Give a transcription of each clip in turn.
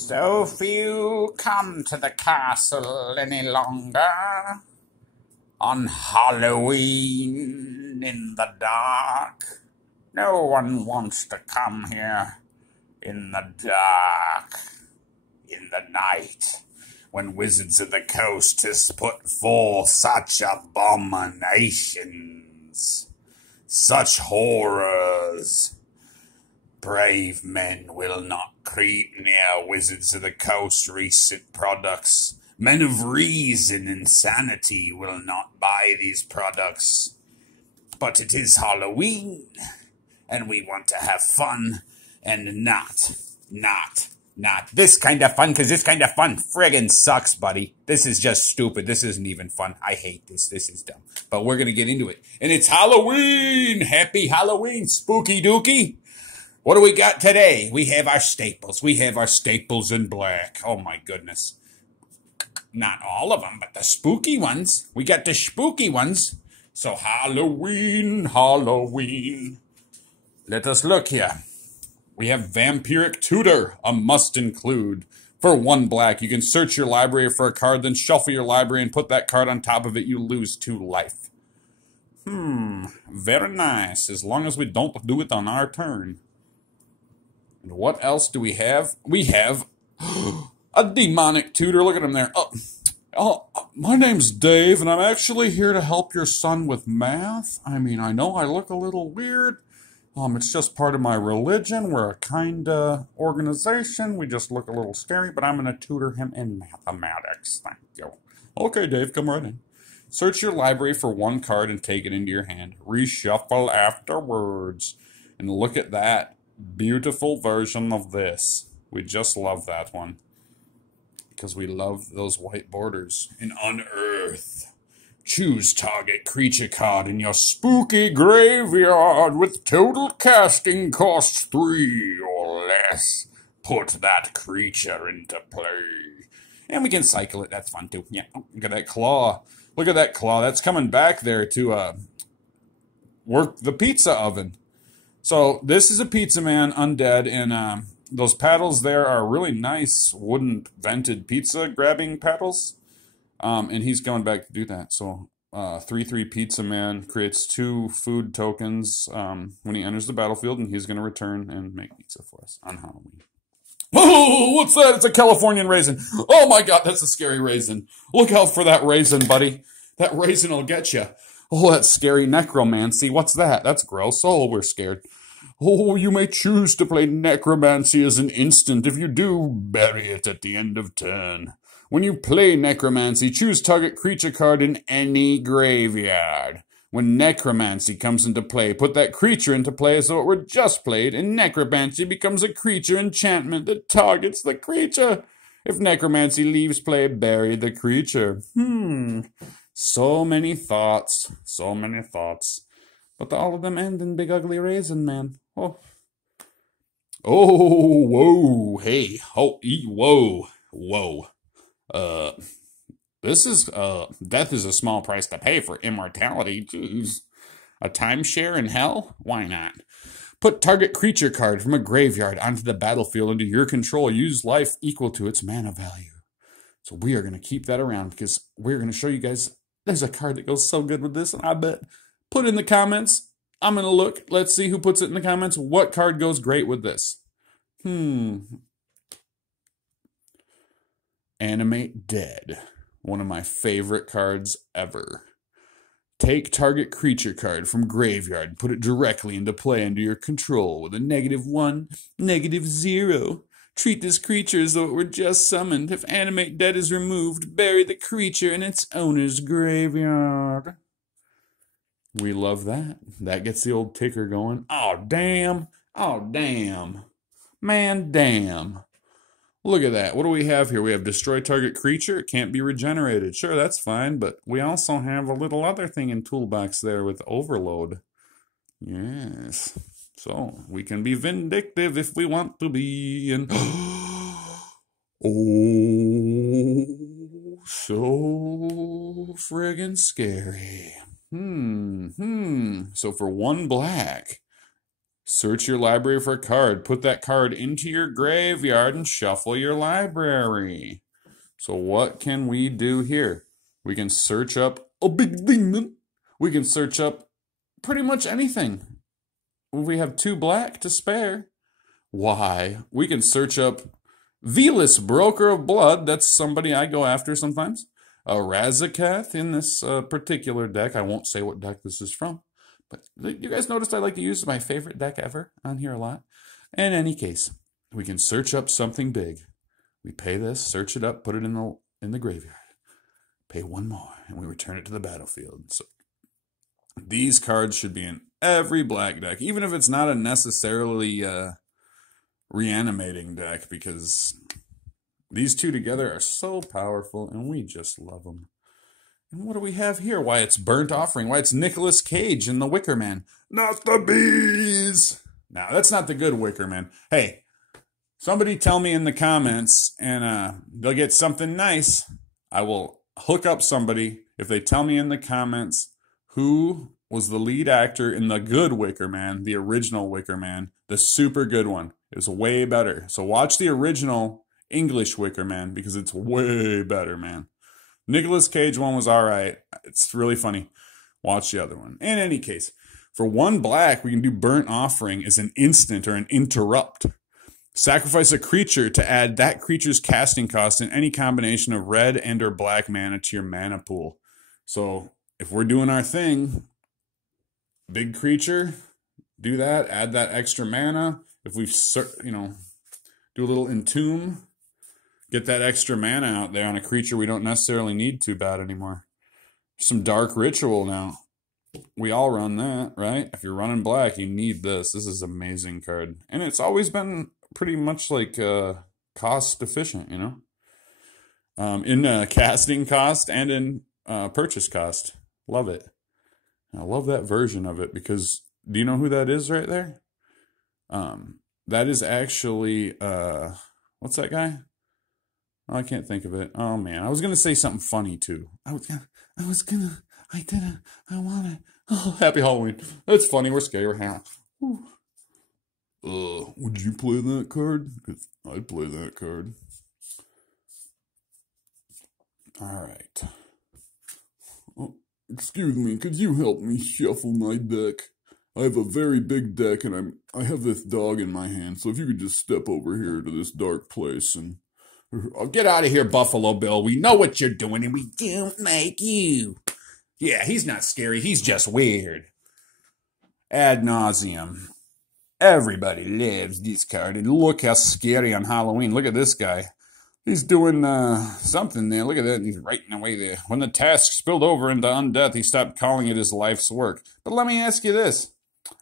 So few come to the castle any longer on Halloween in the dark. No one wants to come here in the dark, in the night, when Wizards of the Coast has put forth such abominations, such horrors. Brave men will not creep near Wizards of the Coast recent products. Men of reason and sanity will not buy these products. But it is Halloween, and we want to have fun, and not this kind of fun, because this kind of fun friggin' sucks, buddy. This is just stupid. This isn't even fun. I hate this. This is dumb. But we're going to get into it. And it's Halloween! Happy Halloween, spooky dooky! What do we got today? We have our staples. We have our staples in black. Oh my goodness. Not all of them, but the spooky ones. We got the spooky ones. So Halloween, Halloween. Let us look here. We have Vampiric Tutor, a must include. For 1 black, you can search your library for a card, then shuffle your library and put that card on top of it. You lose 2 life. Very nice, as long as we don't do it on our turn. And what else do we have? We have a demonic tutor. Look at him there. My name's Dave, and I'm actually here to help your son with math. I mean, I know I look a little weird. It's just part of my religion. We're a kind organization. We just look a little scary, but I'm going to tutor him in mathematics. Thank you. Okay, Dave, come right in. Search your library for 1 card and take it into your hand. Reshuffle afterwards. And look at that beautiful version of this. We just love that one. Because we love those white borders. And unearth. Choose target creature card in your spooky graveyard with total casting costs 3 or less. Put that creature into play. And we can cycle it. That's fun too. Yeah. Oh, look at that claw. Look at that claw. That's coming back there to work the pizza oven. So this is a pizza man undead, and those paddles there are really nice wooden vented pizza grabbing paddles. And he's going back to do that. So 3/3 pizza man creates 2 food tokens when he enters the battlefield, and he's going to return and make pizza for us on Halloween. Oh, what's that? It's a Californian raisin. Oh my God, that's a scary raisin. Look out for that raisin, buddy. That raisin will get you. Oh, that's scary necromancy. What's that? That's gross. Oh, we're scared. Oh, you may choose to play necromancy as an instant. If you do, bury it at the end of turn. When you play necromancy, choose target creature card in any graveyard. When necromancy comes into play, put that creature into play as though it were just played, and necromancy becomes a creature enchantment that targets the creature. If necromancy leaves play, bury the creature. So many thoughts. So many thoughts. But all of them end in big ugly raisin, man. Oh. Oh, whoa. Hey. Oh, whoa. Whoa. This is, death is a small price to pay for immortality. Jeez. A timeshare in hell? Why not? Put target creature card from a graveyard onto the battlefield under your control. Use life equal to its mana value. So we are going to keep that around because we're going to show you guys there's a card that goes so good with this, and I bet. Put in the comments. I'm going to look. Let's see who puts it in the comments. What card goes great with this? Animate Dead. One of my favorite cards ever. Take target creature card from graveyard and put it directly into play under your control with a -1, -0. Treat this creature as though it were just summoned. If Animate Dead is removed, bury the creature in its owner's graveyard. We love that. That gets the old ticker going. Oh, damn. Oh, damn. Man, damn. Look at that. What do we have here? We have destroy target creature. It can't be regenerated. Sure, that's fine, but we also have a little other thing in toolbox there with overload. Yes. So, we can be vindictive if we want to be. And oh, so friggin' scary. So for 1 black, Search your library for a card. Put that card into your graveyard and shuffle your library. So what can we do here? We can search up a big demon. We can search up pretty much anything. We have 2 black to spare. Why? We can search up Velas, Broker of Blood. That's somebody I go after sometimes. A Razakath in this particular deck. I won't say what deck this is from. But you guys noticed I like to use my favorite deck ever on here a lot. In any case, we can search up something big. We pay this, search it up, put it in the graveyard. Pay 1 more, and we return it to the battlefield. So these cards should be in every black deck, even if it's not a necessarily reanimating deck, because these 2 together are so powerful, and we just love them. And what do we have here? Why, it's Burnt Offering. Why, it's Nicolas Cage in The Wicker Man. Not the bees! Now, that's not the good Wicker Man. Hey, somebody tell me in the comments, and they'll get something nice. I will hook up somebody if they tell me in the comments who was the lead actor in the good Wicker Man, the original Wicker Man, the super good one. It was way better. So watch the original English Wicker Man, because it's way better, man. Nicolas Cage one was alright. It's really funny. Watch the other one. In any case, for 1 black, we can do Burnt Offering as an instant or an interrupt. Sacrifice a creature to add that creature's casting cost in any combination of red and or black mana to your mana pool. So if we're doing our thing, big creature, do that, add that extra mana. If we, do a little Entomb, get that extra mana out there on a creature we don't necessarily need too bad anymore. Some Dark Ritual now. We all run that, right? If you're running black, you need this. This is an amazing card. And it's always been pretty much like cost efficient, in casting cost and in purchase cost. Love it. I love that version of it, because do you know who that is right there? That is actually, what's that guy? Oh, I can't think of it. Oh, man. I was going to say something funny, too. I didn't. I want it. Oh, happy Halloween. That's funny. We're scared. Would you play that card? 'Cause I'd play that card. All right. Oh, excuse me. Could you help me shuffle my deck? I have a very big deck, and I have this dog in my hand. So if you could just step over here to this dark place and... Oh, get out of here, Buffalo Bill. We know what you're doing, and we don't like you. Yeah, he's not scary. He's just weird. Ad nauseum. Everybody loves this card. And look how scary on Halloween. Look at this guy. He's doing something there. Look at that. He's writing away there. When the task spilled over into undeath, he stopped calling it his life's work. But let me ask you this.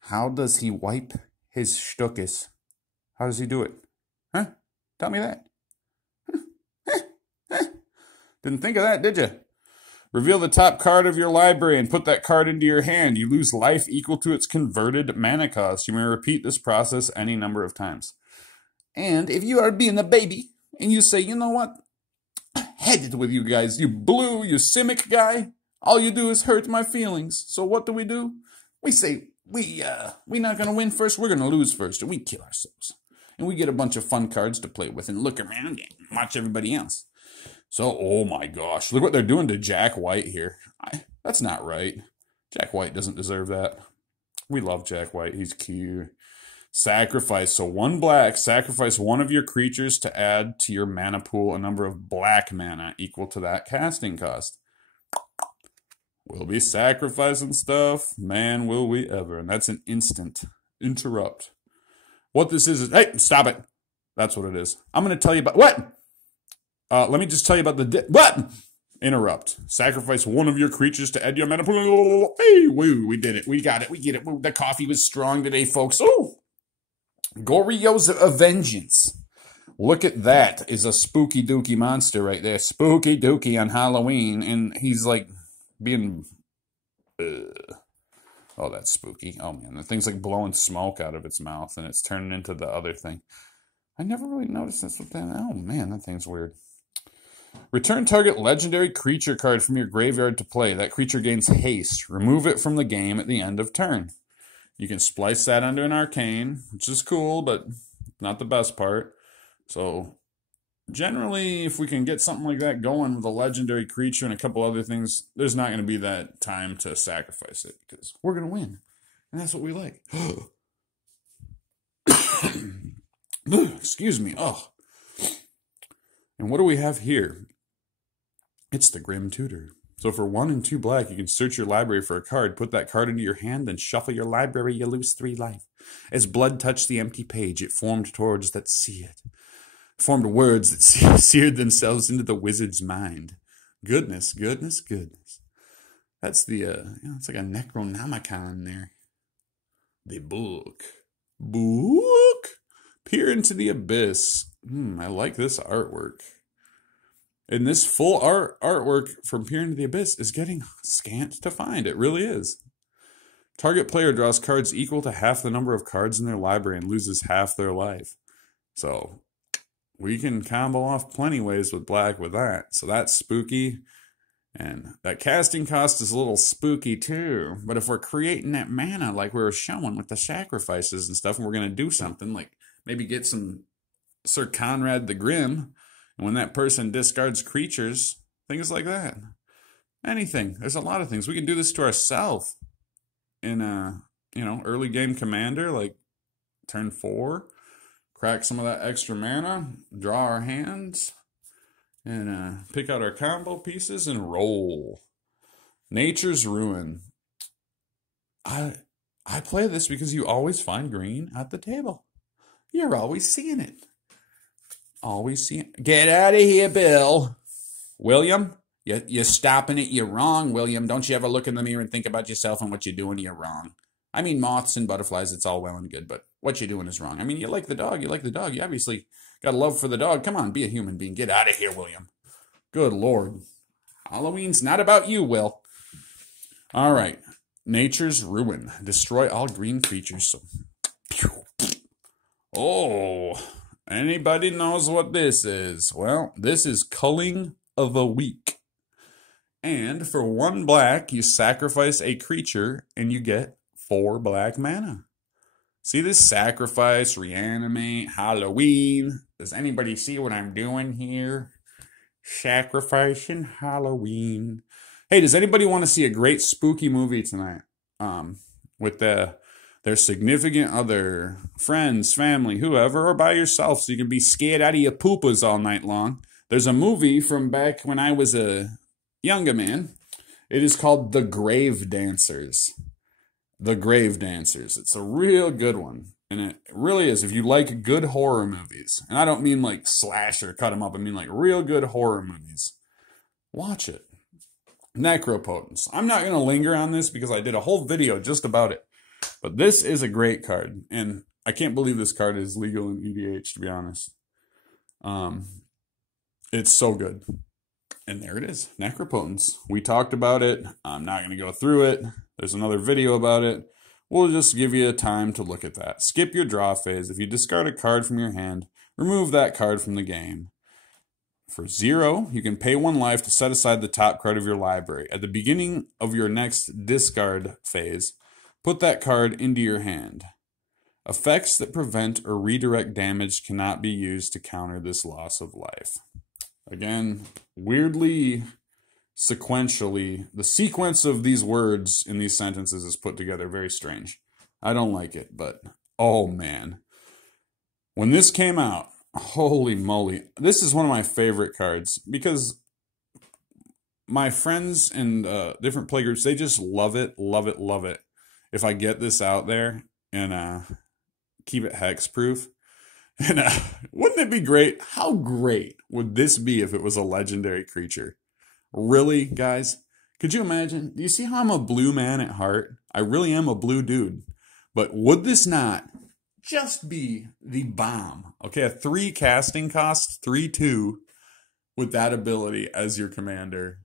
How does he wipe his stuckus? How does he do it? Huh? Tell me that. Didn't think of that, did you? Reveal the top card of your library and put that card into your hand. You lose life equal to its converted mana cost. You may repeat this process any number of times. And if you are being a baby and you say, you know what? I had it with you guys. You blue, you Simic guy. All you do is hurt my feelings. So what do? We say, we're not going to win first. We're going to lose first. And we kill ourselves. And we get a bunch of fun cards to play with and look around and watch everybody else. So, oh my gosh, look what they're doing to Jack White here. That's not right. Jack White doesn't deserve that. We love Jack White. He's cute. Sacrifice. So 1 black. Sacrifice 1 of your creatures to add to your mana pool a number of black mana equal to that casting cost. We'll be sacrificing stuff. Man, will we ever. And that's an instant interrupt. What this is hey, stop it. That's what it is. I'm going to tell you about... What? Let me just tell you about what? Interrupt. Sacrifice 1 of your creatures to add your mana pool. Hey, woo, we did it. We got it. We get it. Woo, the coffee was strong today, folks. Oh! Goryo's Vengeance. Look at that. Is a spooky dooky monster right there. Spooky dooky on Halloween. And he's like being... Oh, that's spooky. Oh, man. The thing's like blowing smoke out of its mouth. And it's turning into the other thing. I never really noticed this with that. Oh, man. That thing's weird. Return target legendary creature card from your graveyard to play. That creature gains haste. Remove it from the game at the end of turn. You can splice that onto an arcane, which is cool, but not the best part. So generally, if we can get something like that going with a legendary creature and a couple other things, there's not going to be that time to sacrifice it because we're going to win. And that's what we like. Excuse me. Oh. And what do we have here? It's the Grim Tutor. So for 1 and 2 black, you can search your library for a card, put that card into your hand, then shuffle your library, you lose 3 life. As blood touched the empty page, it formed words that seared themselves into the wizard's mind. Goodness, goodness, goodness. That's the, it's like a Necronomicon there. The book. Book? Peer into the abyss. I like this artwork. And this full artwork from Peer into the Abyss is getting scant to find. It really is. Target player draws cards equal to half the number of cards in their library and loses half their life. So we can combo off plenty ways with black with that. So that's spooky. And that casting cost is a little spooky too. But if we're creating that mana like we were showing with the sacrifices and stuff, and we're going to do something like maybe get some Sir Conrad the Grim, and when that person discards creatures, things like that. Anything. There's a lot of things. We can do this to ourselves in early game commander, like turn 4. Crack some of that extra mana, draw our hands, and pick out our combo pieces and roll. Nature's Ruin. I play this because you always find green at the table. You're always seeing it. Always seeing it. Get out of here, Bill. William, you're stopping it. You're wrong, William. Don't you ever look in the mirror and think about yourself and what you're doing. You're wrong. I mean, moths and butterflies, it's all well and good, but what you're doing is wrong. I mean, you like the dog. You like the dog. You obviously got a love for the dog. Come on, be a human being. Get out of here, William. Good Lord. Halloween's not about you, Will. All right. Nature's Ruin. Destroy all green creatures. So, oh, anybody knows what this is? Well, this is Culling of a Week. And for 1 black, you sacrifice a creature and you get 4 black mana. See this? Sacrifice, reanimate, Halloween. Does anybody see what I'm doing here? Sacrificing Halloween. Hey, does anybody want to see a great spooky movie tonight? With their significant other, friends, family, whoever, or by yourself, so you can be scared out of your poopas all night long. There's a movie from back when I was a younger man. It is called The Grave Dancers. The Grave Dancers. It's a real good one. And it really is. If you like good horror movies, and I don't mean like slasher, cut them up, I mean like real good horror movies, watch it. Necropotence. I'm not going to linger on this because I did a whole video just about it. But this is a great card. And I can't believe this card is legal in EDH, to be honest. It's so good. And there it is. Necropotence. We talked about it. I'm not going to go through it. There's another video about it. We'll just give you time to look at that. Skip your draw phase. If you discard a card from your hand, remove that card from the game. For 0, you can pay 1 life to set aside the top card of your library. At the beginning of your next discard phase, put that card into your hand. Effects that prevent or redirect damage cannot be used to counter this loss of life. Again, weirdly, sequentially, the sequence of these words in these sentences is put together very strange. I don't like it, but oh man. When this came out, holy moly, this is one of my favorite cards because my friends and different playgroups, they just love it, love it, love it. If I get this out there and keep it hexproof, and wouldn't it be great? How great would this be if it was a legendary creature? Really, guys? Could you imagine? Do you see how I'm a blue man at heart? I really am a blue dude. But would this not just be the bomb? Okay, a 3 casting cost, 3/2, with that ability as your commander.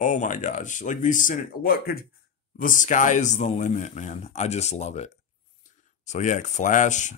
Oh my gosh. Like these, the sky is the limit, man. I just love it. So yeah, flash.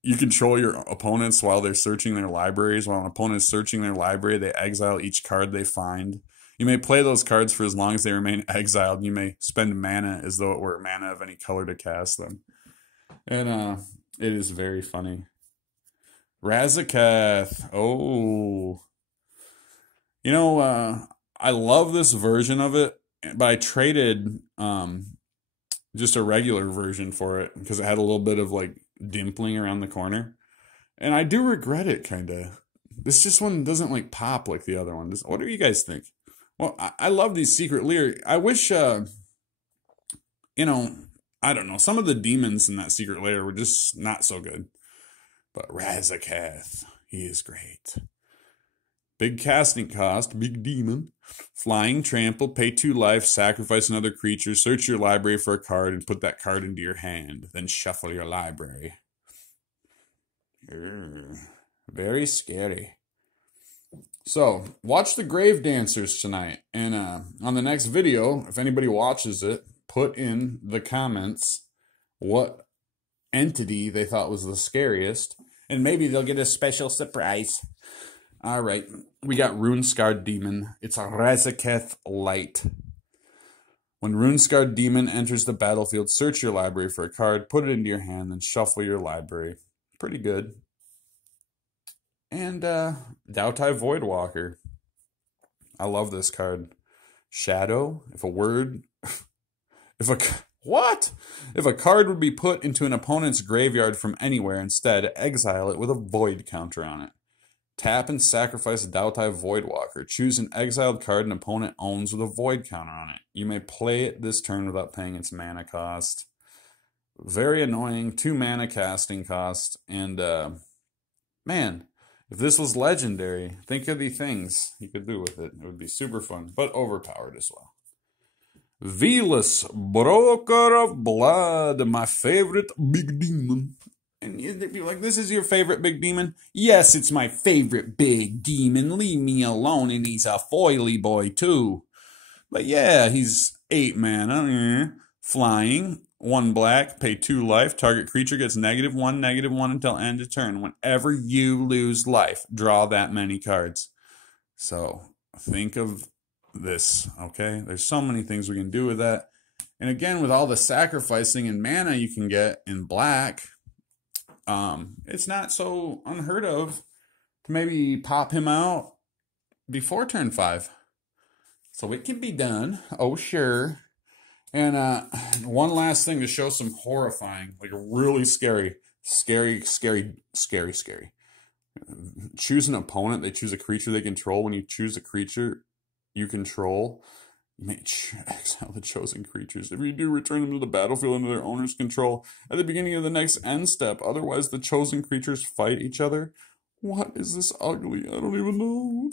You control your opponents while they're searching their libraries. While an opponent is searching their library, they exile each card they find. You may play those cards for as long as they remain exiled. You may spend mana as though it were mana of any color to cast them. And it is very funny. Razaketh. Oh. You know, I love this version of it, but I traded just a regular version for it because it had a little bit of like dimpling around the corner. And I do regret it, kind of. This one doesn't like pop like the other one. What do you guys think? Well, I love these secret lair. I wish, you know, I don't know. Some of the demons in that secret lair were just not so good. But Razaketh, he is great. Big casting cost, big demon. Flying, trample, pay 2 life, sacrifice another creature, search your library for a card, and put that card into your hand. Then shuffle your library. Very scary. So, watch the Grave Dancers tonight. And on the next video, if anybody watches it, put in the comments what entity they thought was the scariest. And maybe they'll get a special surprise. Alright, we got Rune-Scarred Demon. It's a Razaketh Light. When Rune-Scarred Demon enters the battlefield, search your library for a card, put it into your hand, then shuffle your library. Pretty good. And Dautai Voidwalker. I love this card. Shadow. If a card would be put into an opponent's graveyard from anywhere, instead exile it with a void counter on it. Tap and sacrifice Dautai Voidwalker. Choose an exiled card an opponent owns with a void counter on it. You may play it this turn without paying its mana cost. Very annoying. 2 mana casting cost. And, man, if this was legendary, think of the things you could do with it. It would be super fun, but overpowered as well. Velus, Broker of Blood, my favorite big demon. And you'd be like, this is your favorite big demon? Yes, it's my favorite big demon. Leave me alone, and he's a foily boy, too. But yeah, he's 8 mana. Flying, 1 black, pay 2 life. Target creature gets -1/-1 until end of turn. Whenever you lose life, draw that many cards. So, think of this, okay? There's so many things we can do with that. And again, with all the sacrificing and mana you can get in black, it's not so unheard of to maybe pop him out before turn 5. So it can be done. Oh, sure. And one last thing to show some horrifying, like really scary. Choose an opponent. They choose a creature they control. When you choose a creature you control, you may exile the chosen creatures. If you do, return them to the battlefield under their owner's control at the beginning of the next end step. Otherwise, the chosen creatures fight each other. What is this ugly? I don't even know.